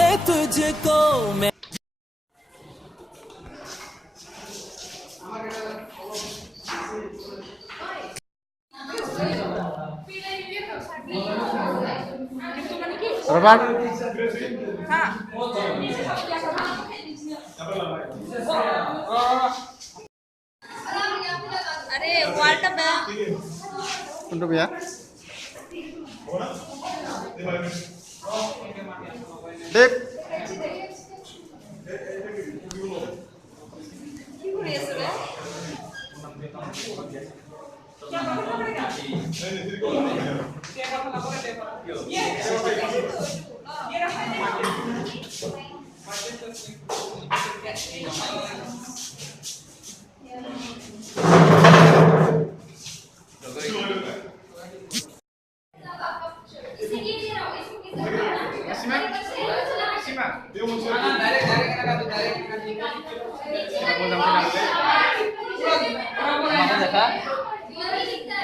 है तुझको मैं। Robert, अरे Walta bag untuk ya. Dip.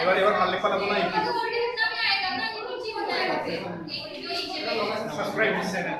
এবার মালিক পালাবো না YouTube subscribe channel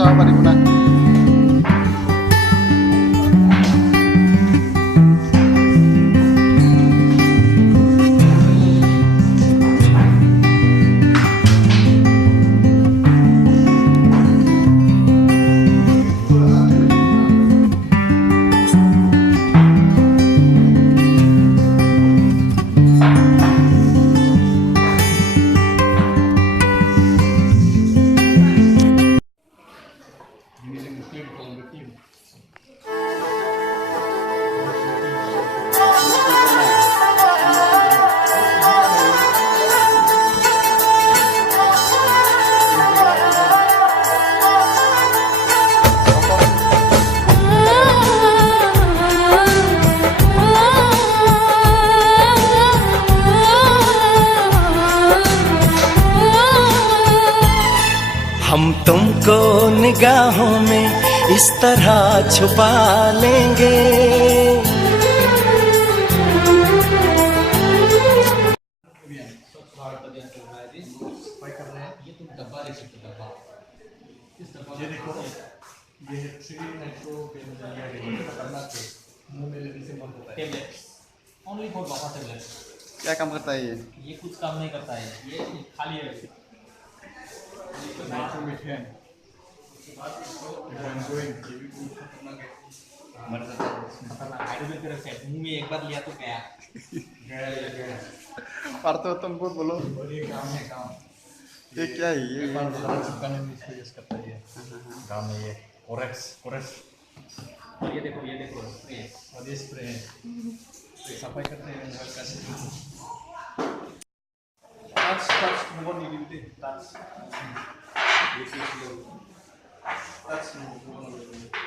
Sama di mana? हम तुमको निगाहों में इस तरह छुपा लेंगे। ये देखो ये 3 नाइट्रो मुंह में लेने से बंद होता है tablet only for Baba tablet. क्या काम करता है ये कुछ काम नहीं करता है, ये खाली है। नाइट्रो मिथेन आयुर्वेद का सेट मुंह में एक बार लिया तो गया। पार्थो तुमको बोलो और ये काम है काम ये क्या है ये बार बार चिपकाने में इसको यूज करता है काम है ये कोरेक्स और ये देखो ये और ये स्प्रे है सफाई करते हैं हल्का से टच मोबाइल नहीं मिलते टच ये चीज लो टच मोबाइल